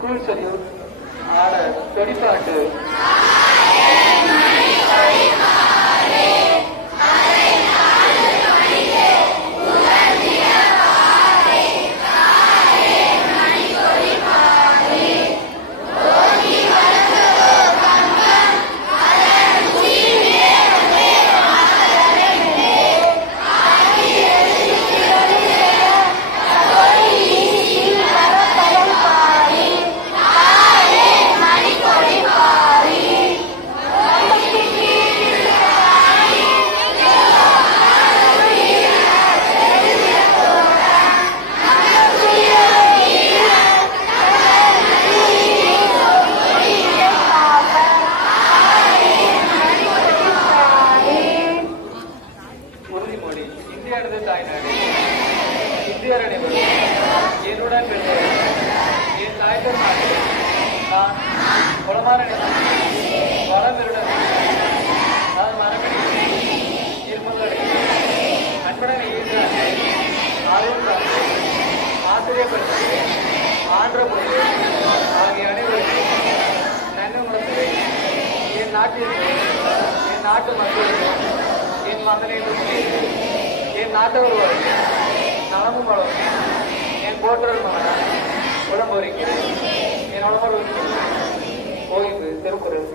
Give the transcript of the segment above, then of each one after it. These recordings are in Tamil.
ஸ்கூல் ஆட ஆர்டர் என் நாட்டவர் நலமும் வளரும் என் போற்றல் மகனார் உடம்பொருக்கிறேன் என் உடம்பு ஓய்வு திருக்குறள்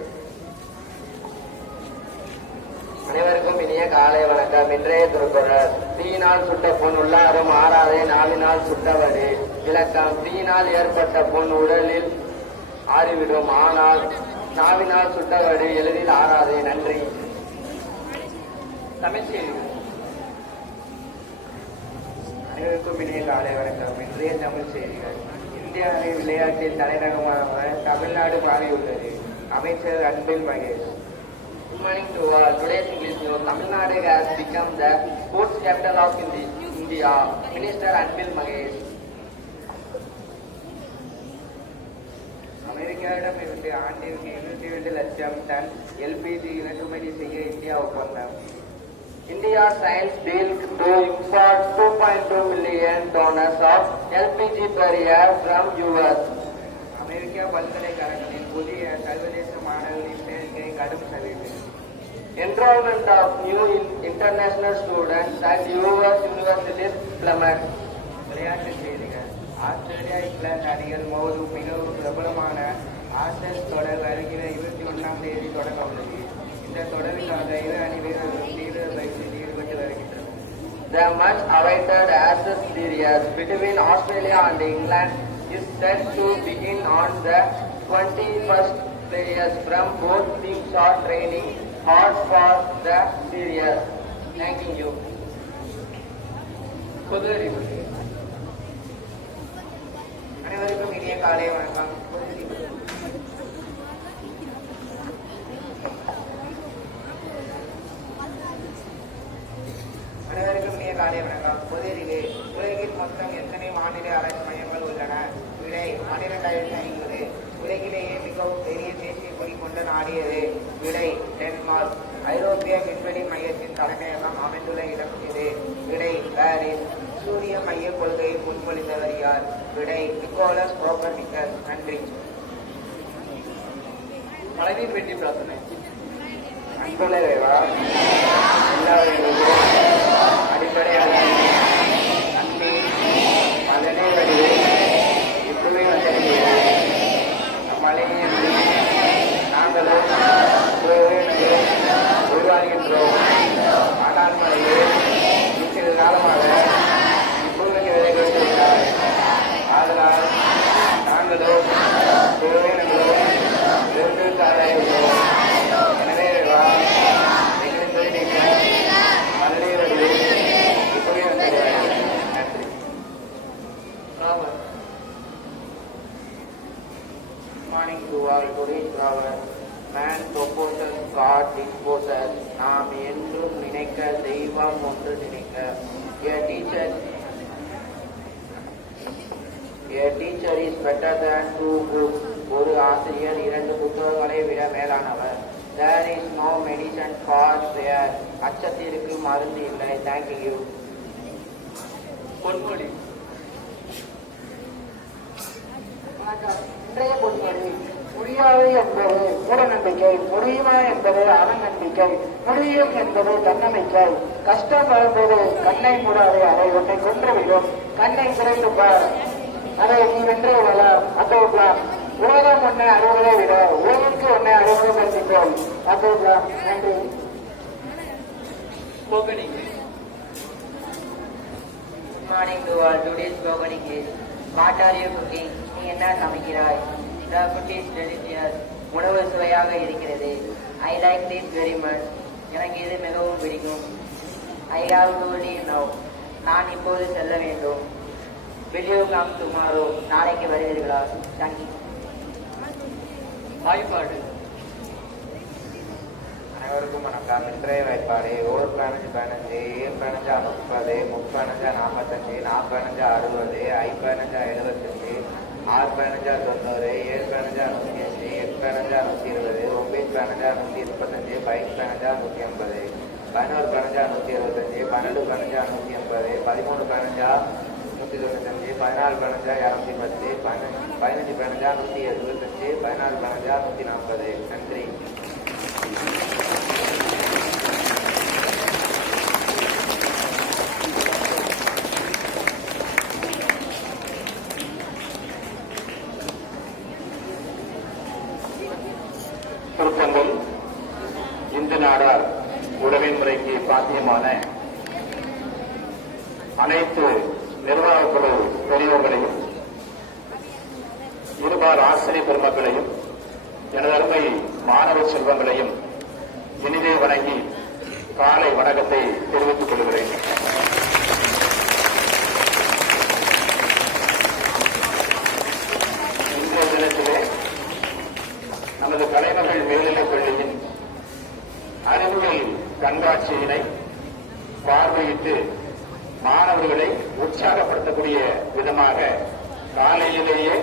அனைவருக்கும் இனிய காலை வணக்கம் இன்றைய திருக்குறள் தீயினால் சுட்ட பொன் உள்ளாரும் ஆறாதே நாவினால் சுட்டவடு விளக்கம் தீயினால் ஏற்பட்ட பொன் உடலில் ஆறிவிடும் ஆனால் நாவினால் சுட்டவடு எளிதில் ஆறாதே நன்றி தமிழ் அனைவருக்கும் இனிய காலை வணக்கம் இன்றைய தமிழ் செய்திகள் இந்திய அணி தலைநகரமாக தமிழ்நாடு மாறியுள்ளது அமைச்சர் Anbil Mahesh Good morning to all. Today's English news. Tamil Nadu has become the sports capital of Indi- India. Minister Anbil Magesh. அமெரிக்காவிடம் இருந்து ஆண்டிற்கு இருபத்தி இரண்டு லட்சம் டன் எல்பிஜி இறக்குமதி செய்ய இந்தியா ஒப்பந்தம் India signs deal to import 2.2 million tons of LPG per year from US. America பல்கலைக்கழகத்தின் புதிய சர்வதேச மாணவர்களின் சேர்க்கை கடும் சரிவு Enrollment of new international students at US universities plummet. விளையாட்டுச் செய்திகள் ஆஸ்திரேலியா இங்கிலாந்து அணிகள் மோதும் மிகவும் பிரபலமான ஆஷஸ் தொடர் வருகிற இருபத்தி ஒன்றாம் தேதி தொடங்க உள்ளது இந்த தொடருக்காக The much awaited Ashes series between Australia and England is set to begin on the 21st players from both teams are training hard for the series. Thanking you. பொது அறிவு அனைவருக்கும் இனிய காலை வணக்கம் அனைவருக்கும் இனிய காலை வணக்கம். பொதுறிவு உலகில் மொத்தம் எத்தனை வானிலை ஆராய்ச்சி மையங்கள் உள்ளன? விடை பன்னிரெண்டாயிரத்தி ஐம்பது. உலகிலேயே மிகவும் பெரிய தேசிய கொடி கொண்ட நாடு எது? விடை டென்மார்க். ஐரோப்பிய விண்வெளி மையத்தின் தலைமையகம் அமைந்துள்ள இடம் இது விடை பாரிஸ். சூரிய மைய கொள்கையை முன்மொழிந்தவர் யார்? விடை நிக்கோலஸ் கோப்பர்னிக்கஸ் நன்றி. மழைநீர் வேண்டி பிரார்த்தனை. அன்புள்ள உருவாகின்றோம் ஆனால் மழையே சில காலமாக இப்பொழுது விளைவிக்கிறார் ஆதலால் நாங்களும் முடியாது என்பது மூடநம்பிக்கை முடியுமா என்பது அவநம்பிக்கை முடியும் என்பது தன்னம்பிக்கை. கஷ்டம் வரும்போது கண்ணை மூடாதே அதை உன்னை கொன்றுவிடும். கண்ணை திறந்து பார். அதை நீ வென்றே விடலாம் அப்துல்லாம் உலகம் உன்னை அறுவதை விட உலகிற்கு உன்னை அறிமுகப்படுத்திக்கொள் அப்துல்லாம் நன்றி. Spoken English Good morning to all. Today's spoken English. What are you cooking? நீ என்ன சமைக்கிறாய்? The food is delicious. உணவு சுவையாக இருக்கிறது. I like this very much. எனக்கு இது மிகவும் பிடிக்கும். Have to leave now. நான் இப்போது செல்ல வேண்டும். You come tomorrow? நாளைக்கு வருவீர்களா? You. வாய்ப்பாடு அனைவருக்கும் வணக்கம் இன்றைய வாய்ப்பாடு ஓர் பதினஞ்சு பதினஞ்சு ஏழு பதினஞ்சா முப்பது முப்பதினஞ்சா நாற்பத்தஞ்சு நாற்பதினஞ்சா அறுபது ஐ பதினஞ்சா எழுபத்தஞ்சு ஆறு பதினஞ்சா தொண்ணூறு ஏழு பதினஞ்சா நூற்றி அஞ்சு எட்டு பதினஞ்சா நூற்றி இருபது ஒன்பது பதினஞ்சா நூற்றி முப்பத்தஞ்சு பதினஞ்சு பதினஞ்சா நூற்றி ஐம்பது பதினோரு பதினஞ்சா நூற்றி இருபத்தஞ்சு பன்னெண்டு பதினஞ்சா நூற்றி ஐம்பது பதிமூணு பதினஞ்சா நூற்றி தொண்ணூத்தஞ்சு பதினாலு பதினஞ்சா இரநூத்தி பத்து பதினஞ்சு பதினஞ்சு பதினஞ்சா நூற்றி எழுபத்தஞ்சு பதினாலு பதினஞ்சா நூற்றி நாற்பது. நன்றி திருப்பங்கல் இந்து நாடார் உறவின் முறைக்கு சாத்தியமான அனைத்து நிர்வாகக்குழு பெரியவர்களையும் இருபார் ஆசிரியர் பெருமக்களையும் எனது அருமை மாணவ செல்வங்களையும் இனிதே வணங்கி காலை வணக்கத்தை தெரிவித்துக் கொள்கிறேன் இன்றைய தினத்திலே நமது கலைமகள் மேல்நிலைப் பள்ளியின் அறிவியல் கண்காட்சியினை பார்வையிட்டு மாணவர்களை செய்யக்கூடிய விதமாக காலையிலேயே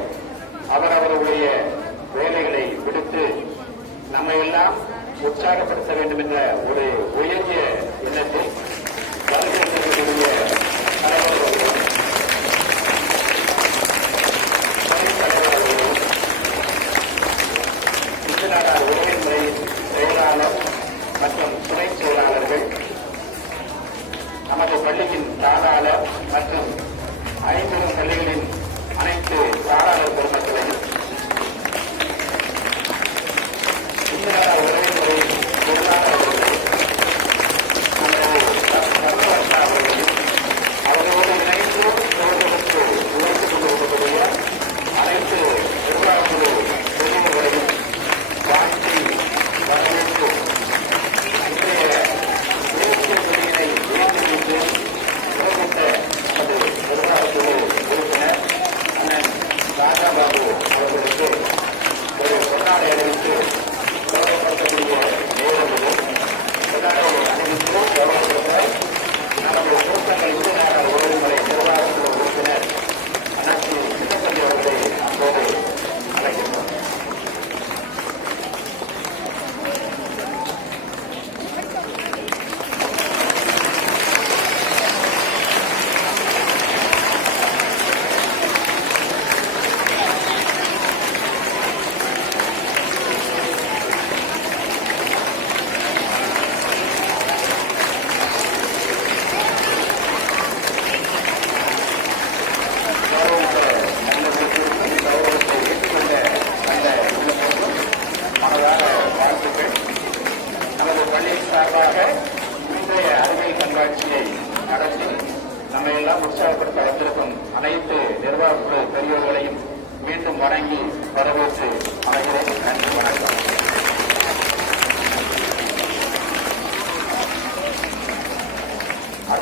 அவரவருடைய வேலைகளை விடுத்து நம்மை எல்லாம் உற்சாகப்படுத்த வேண்டும் என்ற ஒரு உயரிய எண்ணத்தில்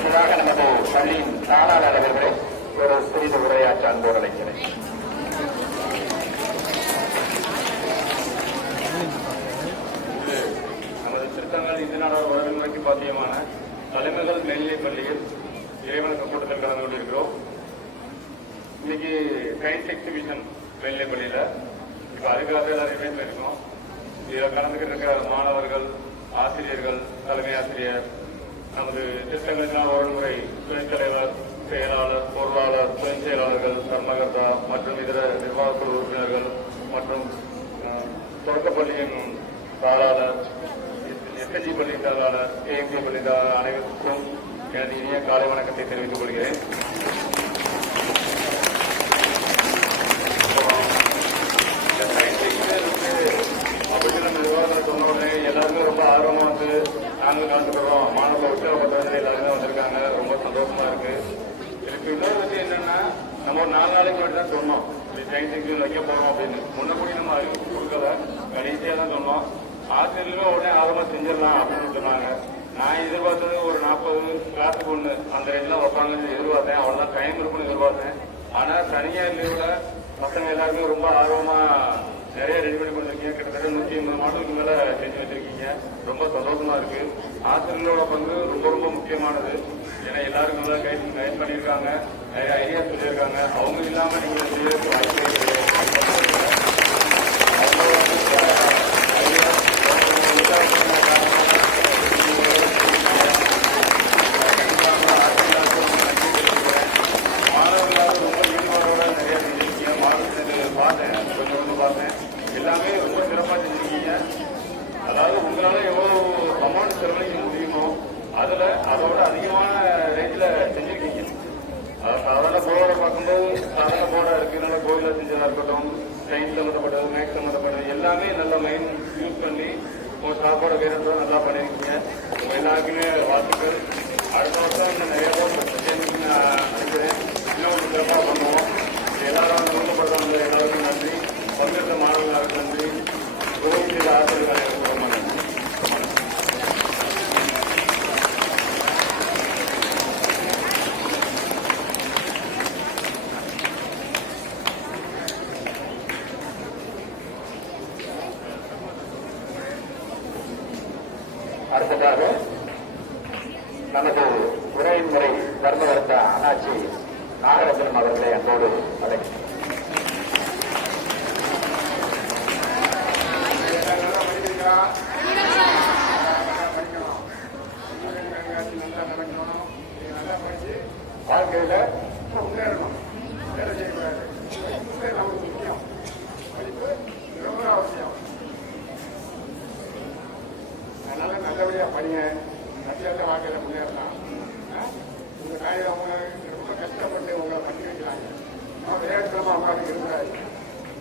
அடுத்ததாக நமது பள்ளியின் தாளாளர் அவர்களை ஒரு சிறிது உரையாற்ற அன்போடு அழைக்கிறேன். நமது திருத்தங்கள் இந்து நாடார் உறவின்முறைக்கு பாத்தியமான தலைமைகள் மேல்நிலைப் பள்ளியில் இறைவனுக்கு கூட்டத்தில் கலந்து கொண்டிருக்கிறோம். இன்னைக்கு சயின்ஸ் எக்ஸிபிஷன் மேல்நிலைப் பள்ளியில் இப்ப அதுக்காக எல்லாரும் இருக்கோம். இதில் கலந்துக்கிட்டு இருக்கிற மாணவர்கள் ஆசிரியர்கள் தலைமை ஆசிரியர் நமது திட்டங்களுக்கான ஒருமுறை துணைத் தலைவர் செயலாளர் பொருளாளர் துணை செயலாளர்கள் தர்மகர்த்தா மற்றும் இதர நிர்வாகக்குழு உறுப்பினர்கள் மற்றும் தொடக்கப்பள்ளியின் தாளாளர் எஸ்எல்ஜி பள்ளி தாளாளர் ஏஎம்ஜி பள்ளி தாளாளர் அனைவருக்கும் எனது இனிய காலை வணக்கத்தை தெரிவித்துக் கொள்கிறேன். இந்த science சொன்ன உடனே எல்லாருமே ரொம்ப ஆர்வமா வந்து நாங்களும் கலந்துக்கிறோம் மாணவர்கள் உற்சாகப்பட்டவர்கள் எல்லாருமே வந்திருக்காங்க. ரொம்ப சந்தோஷமா இருக்கு. எனக்கு இன்னொரு விஷயம் என்னன்னா நம்ம ஒரு நாலு நாளைக்கு முன்னாடி தான் சொன்னோம். இப்படி சயின்ஸ் எக்ஸிபிஷன் வைக்க போறோம் அப்படின்னு. முன்னக்கூடி நம்ம அறிவிப்பு கொடுக்கல. கடைசியா தான் சொன்னோம். ஆசிரியர்களுமே உடனே ஆர்வமா செஞ்சிடலாம் அப்படின்னு சொன்னாங்க. நான் எதிர்பார்த்தது ஒரு நாற்பது கிளாஸ் ஒண்ணு அந்த ரெண்டுலாம் வைப்பாங்கன்னு எதிர்பார்த்தேன். அவ்வளவுதான். டைம் இருக்கும்னு எதிர்பார்த்தேன். ஆனா தனியார் லீவ்ல பசங்க எல்லாருமே ரொம்ப ஆர்வமா நிறைய ரெடி பண்ணி பண்ணிருக்கீங்க கிட்டத்தட்ட நூத்தி எண்பது மாடலுக்கு மேல செஞ்சு வச்சிருக்கீங்க. ரொம்ப சந்தோஷமா இருக்கு. ஆசிரியர்களோட பங்கு ரொம்ப ரொம்ப முக்கியமானது. ஏன்னா எல்லாருக்கும் நல்லா கைட் கைட் பண்ணியிருக்காங்க. நிறைய ஐடியா சொல்லியிருக்காங்க. அவங்க இல்லாம நீங்க செய்யறதுக்கு வாய்ப்பு நல்ல மைண்ட் யூஸ் பண்ணி உங்க ஸ்டாஃபோட வேறதோ நல்லா பண்ணிருக்கீங்க உங்க எல்லாருக்குமே வாழ்த்துக்கள் அடுத்த வருஷம் இன்னும் நிறைய பேர் நான் நினைக்கிறேன் இன்னும் சிறப்பாக பண்ணுவோம் எல்லாரும் விரும்பப்படுறவங்க எல்லாருக்கும் நன்றி பங்கேற்ற மாணவர்களுக்கு நன்றி உதவி செய்த ஆசிரியர்கள் ரொம்ப நன்றி அடுத்ததாக நமது உரையின் முறை தர்மகர்த்தா அண்ணாச்சி நாகரத்னம் அவர்களை அன்போடு அழைக்கிறேன் நல்லா படிக்கிறீங்களா படிக்கணும் நல்லா நடக்கணும் நீங்க நல்லா படிச்சு வாழ்க்கையில முன்னேறணும் வேலை செய்யக்கூடாது இது நமக்கு முக்கியம் படிப்பு ரொம்ப அவசியம் அதனால நல்லபடியா படிங்க நல்ல வாழ்க்கையில முன்னேறலாம் ஆ? உங்க தாய் அவங்க ரொம்ப கஷ்டப்பட்டு உங்களை படிக்க வைக்கிறாங்க நம்ம வேகத்திரமா உட்காந்து இருந்தாரு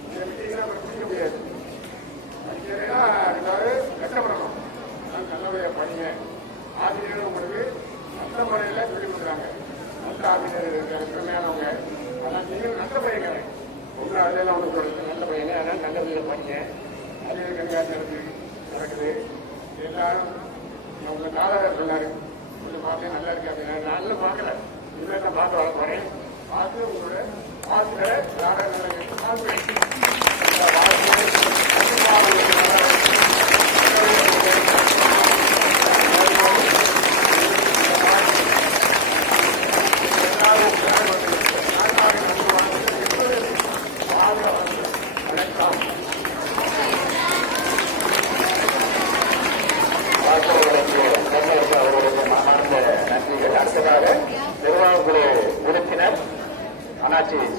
இதை விட்டீங்கன்னா அப்புறம் பிடிக்க முடியாது படிக்கிறேன்னா எல்லாரும் கஷ்டப்படணும் அதனால நல்லபடியா படிங்க ஆசிரியர்கள் உங்களுக்கு நல்ல முறையில சொல்லிக் கொடுக்குறாங்க நல்ல ஆசிரியர் இருக்காங்க திறமையானவங்க அதெல்லாம் நீங்களும் நல்ல பையங்க உங்க அதெல்லாம் ஒன்று சொல்லுங்க நல்ல பையனே ஆனால் நல்ல பையன் படிங்க ஆசிரியர் கண்காட்சி நடக்குது நடக்குது. எல்லாரும் அவங்க காலர் சொன்னார். கொஞ்சம் பார்த்தேன் நல்லா இருக்கு அப்படின்னா. நான் நல்லா பார்க்கல. இனிமேல் நான் பார்த்து வர போகிறேன் பார்த்து உங்களோட ஆசிரியர் நாடக பார்த்து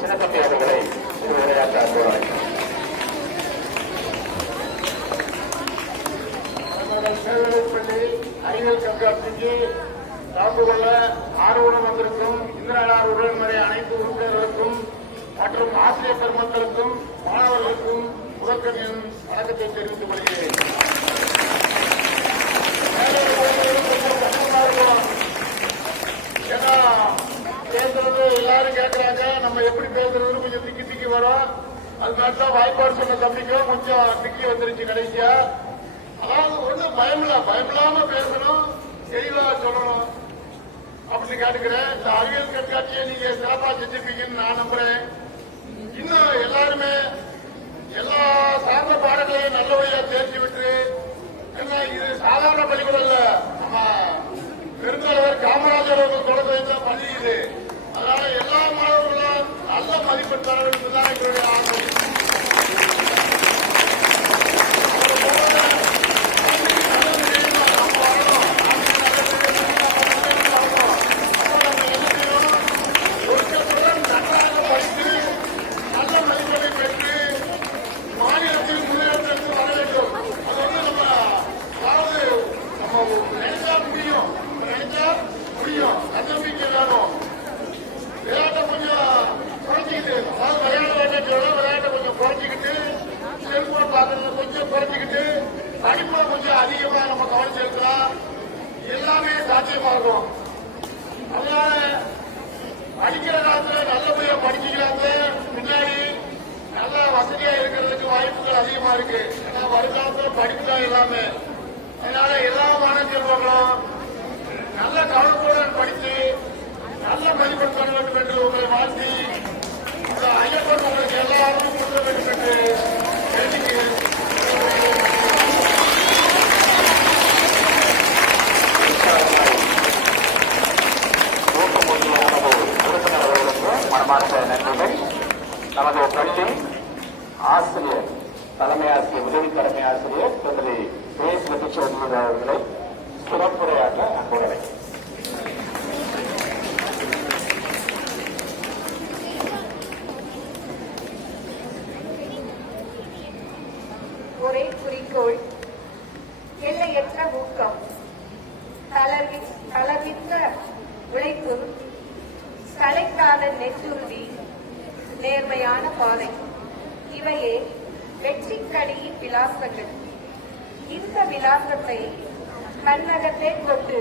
அண்ணாச்சி அவர்களை உரையாற்ற அன்போடு அறிவியல் கண்காட்சிக்கு கலந்து கொள்ள ஆர்வம் வந்திருக்கும் அனைத்து உறுப்பினர்களுக்கும் மற்றும் ஆசிரியர் பெருமக்களுக்கும் மாணவர்களுக்கும் முதற்கண் என் வணக்கத்தை தெரிவித்துக் கொள்கிறேன் மேலே போகும்போது கொஞ்சம் கஷ்டமா இருக்கும். ஏன்னா பேசுறது எல்லாரும் கேட்கறாங்க நம்ம எப்படி பேசுறதுன்னு கொஞ்சம் திக்கி திக்கி வரும். அது மாதிரி தான் வாய்ப்பாடு சொன்ன தம்பிக்கும் கொஞ்சம் திக்கி வந்துருச்சு கடைசியா. அதாவது ஒண்ணு பயமில்ல பயமில்லாம பேசணும் தெளிவா சொல்லணும். அப்படின்னு கேட்டுக்கிறேன். இந்த அறிவியல் கண்காட்சியை நீங்க சிறப்பா செஞ்சிருப்பீங்கன்னு நான் நம்புறேன். இன்னும் எல்லாருமே எல்லா சார்ந்த பாடங்களையும் நல்லபடியா தேர்ச்சி விட்டு ஏன்னா இது சாதாரண பள்ளிக்கூடம் இல்ல நம்ம பெருந்தலைவர் காமராஜர் அவர்கள் தொடர்ந்து வைத்த பள்ளி இது. அதனால எல்லா மாணவர்களும் நல்ல மதிப்பெண் பெற வேண்டும் தான் எங்களுடைய ஆசை ஒழுக்கத்துடன் நன்றாக படித்து நல்ல மதிப்பெண்ணை பெற்று மாநிலத்தில் முதலிடத்திற்கு வர வேண்டும் அது வந்து நம்ம அதாவது நம்ம நினைச்சா முடியும் நினைச்சா முடியும் தன்னம்பிக்கை வேணும் விளையாட்டை கொஞ்சம் குறைச்சிக்கிட்டு அதாவது விளையாட வேண்டாம் விளையாட்டை கொஞ்சம் குறைச்சிக்கிட்டு செல்போன் பார்க்கறத கொஞ்சம் குறைச்சிக்கிட்டு படிப்பை கொஞ்சம் அதிகமா நம்ம கவனம் செலுத்தலாம் எல்லாமே சாத்தியமாகும் அதனால படிக்கிற காலத்துல நல்லபடியா படிச்சுக்கிறாங்க முன்னாடி நல்லா வசதியா இருக்கிறதுக்கு வாய்ப்புகள் அதிகமா இருக்கு ஏன்னா வருங்காலத்துல படிப்பு தான் எல்லாமே அதனால எல்லா மாணவ செல்வங்களும் நல்ல கவனத்துடன் படித்து நல்ல மதிப்பெண் பெற வேண்டும் என்று உங்களை வாழ்த்தி இந்த ஐயப்பன் உங்களுக்கு எல்லாரும் கொடுக்க வேண்டும் என்று வேண்டிக்கிறேன் ஊக்கமூட்டிய நமது உறுப்பினர் அவர்களுக்கு நண்பர்கள் நமது பள்ளி ஆசிரியர் தலைமை ஆசிரியர் உதவி தலைமை ஆசிரியர் திருமதி சுரேஷ் லட்சுமி அவர்களை சிறப்புரையாற்ற அன்புடன் கொண்டு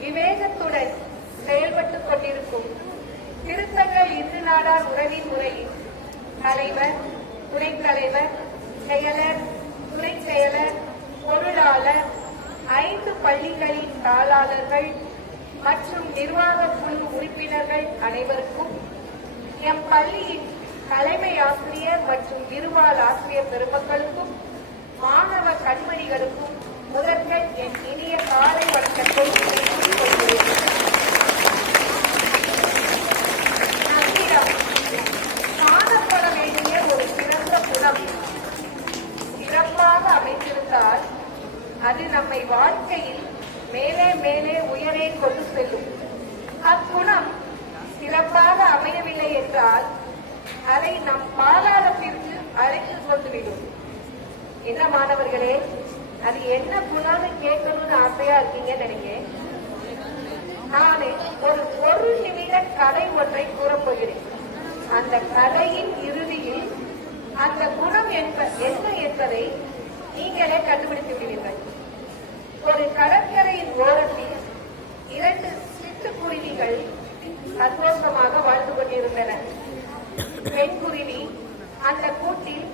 விவேகத்துடன் செயல்பட்டுக் கொண்டிருக்கும் திருத்தங்கள் இந்து நாடார் உறவின் முறையின் தலைவர் துணைத் தலைவர் செயலர் துணை செயலர் பொருளாளர் ஐந்து பள்ளிகளின் தாளாளர்கள் மற்றும் நிர்வாக குழு உறுப்பினர்கள் அனைவருக்கும் எம் பள்ளியின் தலைமை ஆசிரியர் மற்றும் இருவால் ஆசிரியர் பெருமக்களுக்கும் மாணவ கண்மணிகளுக்கும் முதற்கள் என் இனிய காலை வணக்கத்தை தெரிவித்துக் கொள்கிறேன் நன்றிடம் காணப்பட வேண்டிய ஒரு சிறந்த குணம் சிறப்பாக அமைந்திருந்தால் அது நம்மை வாழ்க்கையில் மேலே மேலே உயரே கொண்டு செல்லும். அக்குணம் சிறப்பாக அமையவில்லை என்றால் அதை நம் பாதாளத்திற்கு அழைத்து கொண்டுவிடும் என்ன மாணவர்களே அது என்ன குணம்னு கேட்கணும்னு ஆசையா இருக்கீங்கன்னு நினைக்கிறேன். நானே ஒரு ஒரு நிமிட கதை ஒன்றை கூறப்போகிறேன். அந்த கதையின் இறுதியில் அந்த குணம் என்ப என்ன என்பதை நீங்களே கண்டுபிடித்து விடுவீர்கள். ஒரு கடற்கரையின் ஓரத்தில் இரண்டு சிட்டுக்குருவிகள் சந்தோஷமாக வாழ்ந்து கொண்டிருந்தன. பெண் குருவி அந்த கூட்டில்